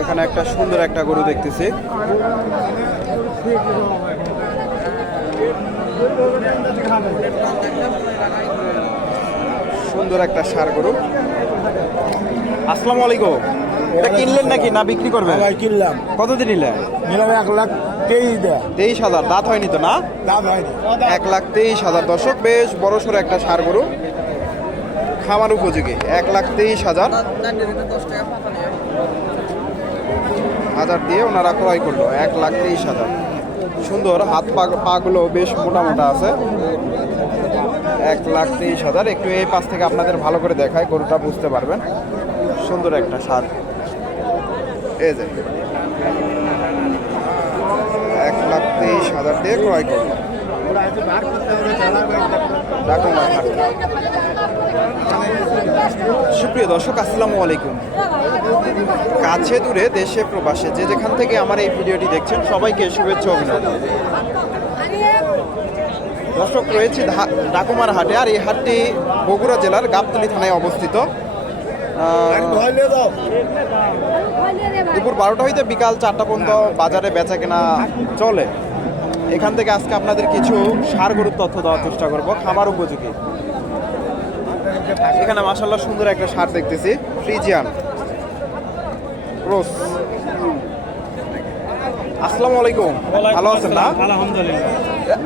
এখানে একটা সুন্দর একটা গরু দেখতেছি। সুন্দর একটা সার গরু। আসসালামু আলাইকুম। এটা কিনলেন নাকি না বিক্রি করবেন? কিনলাম। কত দিন নিলেন নিলাম এক লাখ তেইশ তেইশ হাজার। দাঁত হয়নি তো না? দাম হয়নি। এক লাখ তেইশ হাজার। দর্শক বেশ বড় সড়ো একটা সার গরু। খামার উপযোগী। এক লাখ তেইশ হাজার। হাজার দিয়ে ওনারা ক্রয় করল, এক লাখ তেইশ হাজার। সুন্দর, হাত পা, পাগুলো বেশ মোটা মোটা আছে। এক লাখ তেইশ হাজার, একটু এই পাশ থেকে আপনাদের ভালো করে দেখায়, গরুটা বুঝতে পারবেন। সুন্দর একটা সার। এই যে, এক লাখ তেইশ হাজার দিয়ে ক্রয় করল। সুপ্রিয় দর্শক, আসসালামু আলাইকুম। কাছে দূরে দেশে প্রবাসে, যে যেখান থেকে আমার এই ভিডিওটি দেখছেন, সবাইকে শুভেচ্ছা অভিনন্দন। দর্শক, রয়েছে ডাকুমার হাটে, আর এই হাটটি বগুড়া জেলার গাবতলী থানায় অবস্থিত। দুপুর বারোটা হইতে বিকাল চারটা পর্যন্ত বাজারে বেচা কেনা চলে। এখান থেকে আজকে আপনাদের কিছু সার গরুর তথ্য দেওয়ার চেষ্টা করব খাবার উপযোগী। এখানে মাসাল্লাহ সুন্দর একটা সার দেখতেছি, ফ্রিজিয়ান। ক্রোস আসসালামু আলাইকুম। ভালো আছেন না? আলহামদুলিল্লাহ।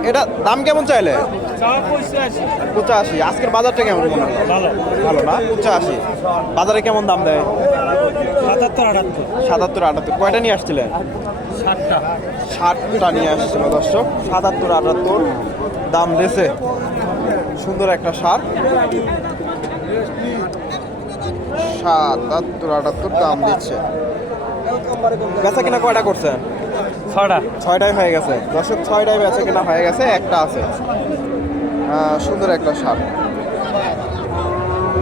এটা দাম কেমন চাইলে? পঁচাশি। আজকের বাজারটা কেমন মনে হয়? ভালো। না? পঁচাশি। বাজারে কেমন দাম দেয়? সাতাত্তর আটাত্তর। সাতাত্তর আটাত্তর। কয়টা নিয়ে আসছিলেন? ষাটটা। ষাটটা নিয়ে আসছিল দর্শক। সাতাত্তর আটাত্তর। দাম দিয়েছে সুন্দর একটা সার। সাতাত্তর আটাত্তর দাম দিচ্ছে। বেচা কিনা কয়টা করছেন ছটা ছয়টায় হয়ে গেছে। দর্শক ছয়টায় বেচা কিনা হয়ে গেছে একটা আছে। সুন্দর একটা সার।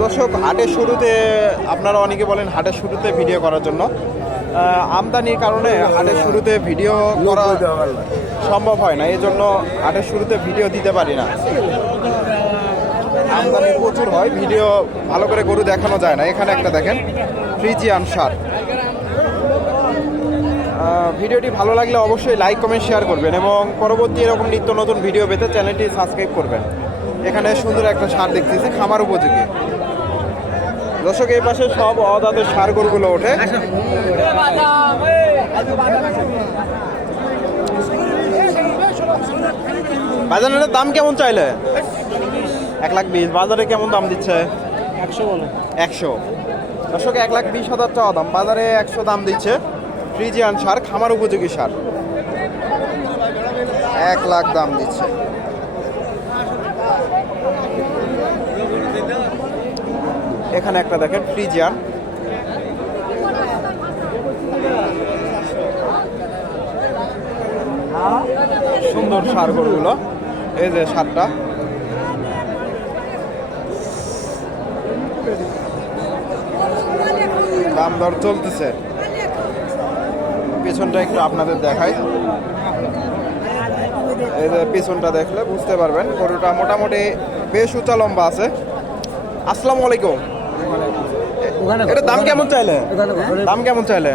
দর্শক হাটের শুরুতে আপনারা অনেকে বলেন হাটের শুরুতে ভিডিও করার জন্য। আমদানির কারণে হাটের শুরুতে ভিডিও করা সম্ভব হয় না এই জন্য হাটের শুরুতে ভিডিও দিতে পারি না। আমদানি প্রচুর হয়, ভিডিও ভালো করে গরু দেখানো যায় না। এখানে একটা দেখেন, ফ্রিজিয়ান সার। ভিডিওটি ভালো লাগলে অবশ্যই লাইক, কমেন্ট, শেয়ার করবেন এবং পরবর্তী এরকম নিত্য নতুন ভিডিও পেতে চ্যানেলটি সাবস্ক্রাইব করবেন। এখানে সুন্দর একটা সার দেখতেছি, খামার উপযোগী। দর্শক, এই পাশে সব অদাদের সার গরুগুলো ওঠে। বাজারের দাম কেমন চাইলে? এক লাখ বিশ। বাজারে কেমন দাম দিচ্ছে? একশো বলো। একশো। দর্শক এক লাখ বিশ হাজার টাকা দাম। বাজারে একশো দাম দিচ্ছে ফ্রিজিয়ান সার খামার উপযোগী সার। এক লাখ দাম দিচ্ছে। এখানে একটা দেখেন ফ্রিজিয়ান। সুন্দর সার গরুগুলো। এই যে সারটা। দাম দর চলতেছে। পিছনটা একটু আপনাদের দেখাই। এই যে পিছনটা দেখলে বুঝতে পারবেন গরুটা মোটামুটি বেশ উঁচা লম্বা আছে। আসসালামু আলাইকুম। এটা দাম কেমন চাইলে দাম কেমন চাইলে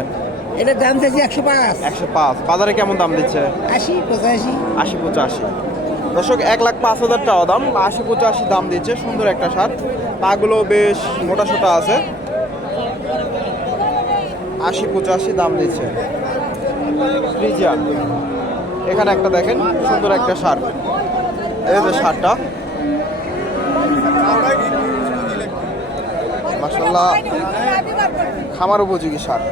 এটার দাম চাইছি একশো পাঁচ। একশো পাঁচ। বাজারে কেমন দাম দিচ্ছে? আশি পঁচাশি। আশি পঁচাশি। দর্শক এক লাখ পাঁচ হাজার টাকা দাম। আশি পঁচাশি দাম দিচ্ছে। সুন্দর একটা শার্ট। পাগুলো বেশ মোটা সোটা আছে। আশি পঁচাশি দাম দিচ্ছে। ফ্রিজিয়ান এখানে একটা দেখেন, সুন্দর একটা শার্ট। এই যে শার্টটা। মাসাল্লাহ খামার উপযোগী শার্ট।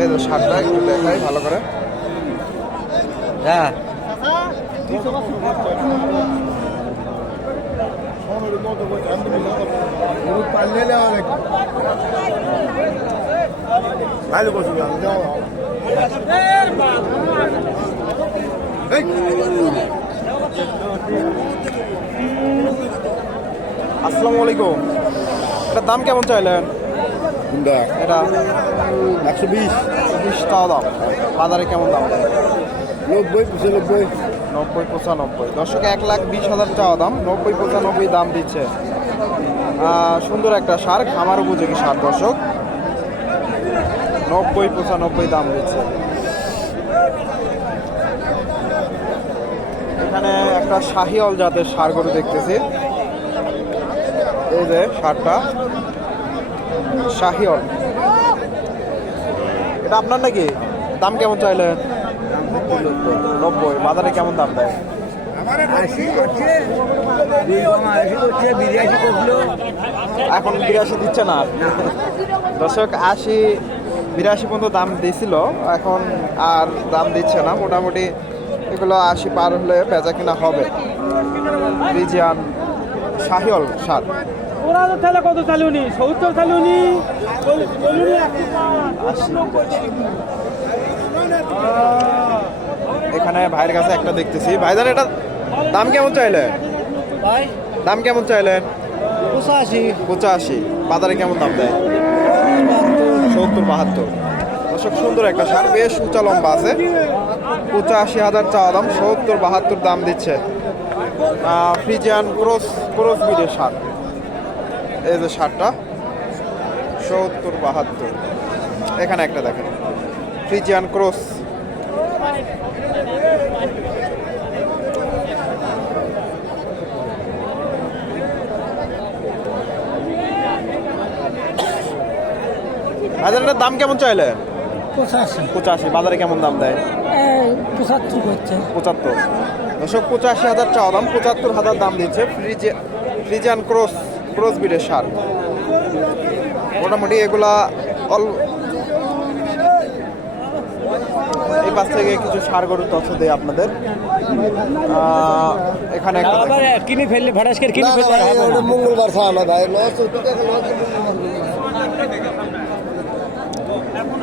এই যে শার্টটা একটু দেখাই ভালো করে। হ্যাঁ। ভালো আসসালামু আলাইকুম। এটার দাম কেমন চাইলেন? এটা। একশো বিশ। বিশ টাকা দাম। বাজারে কেমন দাম? নব্বই পঁচানব্বই। নব্বই, পঁচানব্বই। দর্শক, এক লাখ বিশ হাজার টাকা দাম, নব্বই, পঁচানব্বই দাম দিচ্ছে। সুন্দর একটা সার, খামার উপযোগী সার, দর্শক। নব্বই, পঁচানব্বই দাম দিচ্ছে। এখানে একটা শাহিওল জাতের সার গরু দেখতেছি। এই যে সারটা শাহিওল এটা আপনার নাকি? দাম কেমন চাইলেন? নব্বই বাজারে কেমন দাম দেয়? এখন বিরাশি দিচ্ছে না। দর্শক, আশি, বিরাশি পর্যন্ত দাম দিয়েছিল এখন আর দাম দিচ্ছে না। মোটামুটি এগুলো আশি পার হলে বেচা কিনা হবে। রিজিয়ান শাহিওল সার। ওরা তাহলে কত চালুনি সত্তর চালুনি আশি। এখানে ভাইয়ের কাছে একটা দেখতেছি। ভাইজান এটা দাম কেমন চাইলেন ভাই? দাম কেমন চাইলেন পঁচাশি। পঁচাশি। বাজারে কেমন দাম দেয়? সত্তর বাহাত্তর। দর্শক সুন্দর একটা সার বেশ উঁচা লম্বা আছে। পঁচাশি হাজার চাওয়া দাম সত্তর বাহাত্তর দাম দিচ্ছে। ফ্রিজিয়ান ক্রস ক্রস বিডের সার। এই যে সারটা সত্তর বাহাত্তর। এখানে একটা দেখেন। Friesian cross. বাজারের দাম কেমন চাইলে? পঁচাশি। পঁচাশি। বাজারে কেমন দাম দেয়? পঁচাত্তর করছে। পঁচাত্তর। দশক পঁচাশি হাজার চাওয়া দাম পঁচাত্তর হাজার দাম দিচ্ছে ফ্রিজে ফ্রিজিয়ান ক্রস ক্রস বিডের সার। মোটামুটি এগুলা অল এই পাশ থেকে কিছু সার গরুর তথ্য দেয় আপনাদের। এখানে কিনে ফেললে ভাড়াসকের কিনে ফেললে। মঙ্গলবার খাওয়া ভাই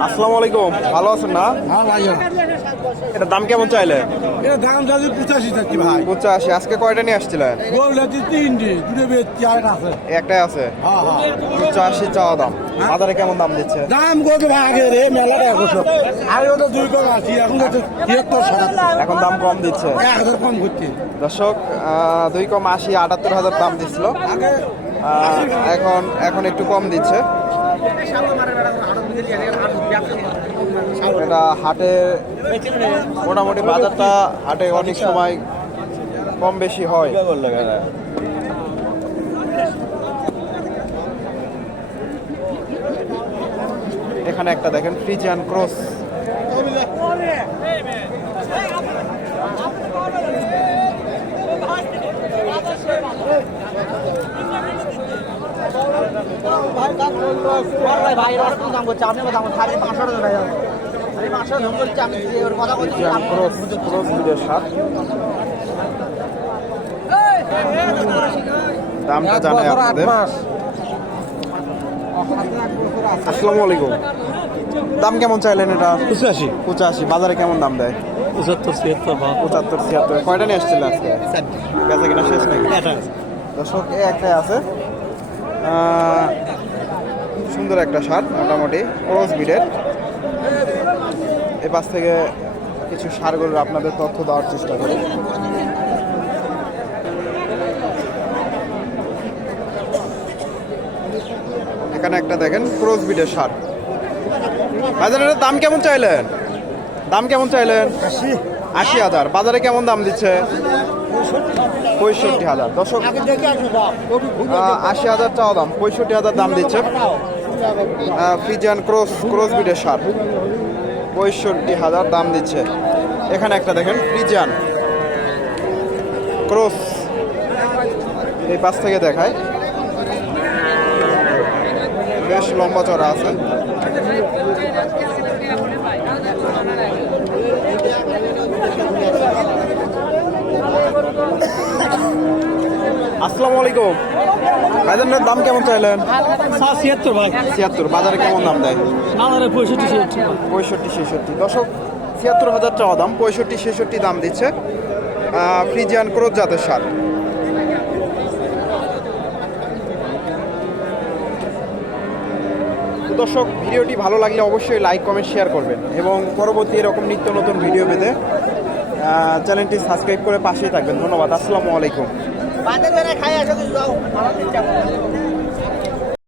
আসসালামু আলাইকুম। ভালো আছেন না? হ্যাঁ এটা দাম কেমন চাইলে? এটা দাম যাচ্ছে পঁচাশি থাকি ভাই। পঁচাশি। আজকে কয়টা নিয়ে আসছিলেন? একটাই আছে? হ্যাঁ হ্যাঁ। পঁচাশি চাওয়া দাম। বাজারে কেমন দাম দিচ্ছে? দাম কত আগে রে? মেলা টাকা কত? আগে ওটা দুই কম আছি এখন তো তিয়াত্তর এখন দাম কম দিচ্ছে। এক হাজার কম করছে দর্শক দুই কম আশি আটাত্তর হাজার দাম দিচ্ছিল আগে এখন এখন একটু কম দিচ্ছে। এটা হাটে মোটামুটি বাজারটা হাটে অনেক সময় কম বেশি হয়। এখানে একটা দেখেন ফ্রিজিয়ান ক্রস ভাই ওরকম দাম করছে আপনি দাম সাড়ে পাঁচশো টাকা ভাই আমি পাঁচশো দাম করছি আমি ওর কথা বলছি ফ্রিজিয়ান ক্রস ক্রস বিডের সার দামটা জানাই আপনাদের। আসসালামু আলাইকুম। দাম কেমন চাইলেন এটা? পঁচাশি। পঁচাশি। বাজারে কেমন দাম দেয়? পঁচাত্তর ছিয়াত্তর পঁচাত্তর ছিয়াত্তর। কয়টা নিয়ে এসেছিল আজকে? বেচা কিনা শেষ নাকি? দর্শক একটাই আছে। সুন্দর একটা সার মোটামুটি ক্রস বিডের এ পাশ থেকে কিছু সার গরুর আপনাদের তথ্য দেওয়ার চেষ্টা করি। এখানে একটা দেখেন ক্রস বিডের সার বাজারের দাম কেমন চাইলেন? দাম কেমন চাইলেন? আশি হাজার। বাজারে কেমন দাম দিচ্ছে? পঁয়ষট্টি হাজার। দর্শক আশি হাজার চাওয়া দাম পঁয়ষট্টি হাজার দাম দিচ্ছে। ফ্রিজিয়ান ক্রস ক্রস বিডের সার। পঁয়ষট্টি হাজার দাম দিচ্ছে। এখানে একটা দেখেন ফ্রিজিয়ান ক্রস। এই পাশ থেকে দেখায়। বেশ লম্বা চড়া আছে। আসসালামু আলাইকুম। ভাইজানের দাম কেমন চাইলেন? ছিয়াত্তর ভাই। ছিয়াত্তর বাজারে কেমন দাম দেয়? আমাদের পঁয়ষট্টি ছিয়াত্তর পঁয়ষট্টি ছেষট্টি। দশক ছিয়াত্তর হাজার চাওয়া দাম পঁয়ষট্টি ছেষট্টি দাম দিচ্ছে ফ্রিজিয়ান ক্রোজ জাতের সার। দর্শক ভিডিওটি ভালো লাগলে অবশ্যই লাইক কমেন্ট শেয়ার করবেন এবং পরবর্তী এরকম নিত্য নতুন ভিডিও পেতে চ্যানেলটি সাবস্ক্রাইব করে পাশেই থাকবেন। ধন্যবাদ আসসালামু আলাইকুম। বাঁধে খাই আসো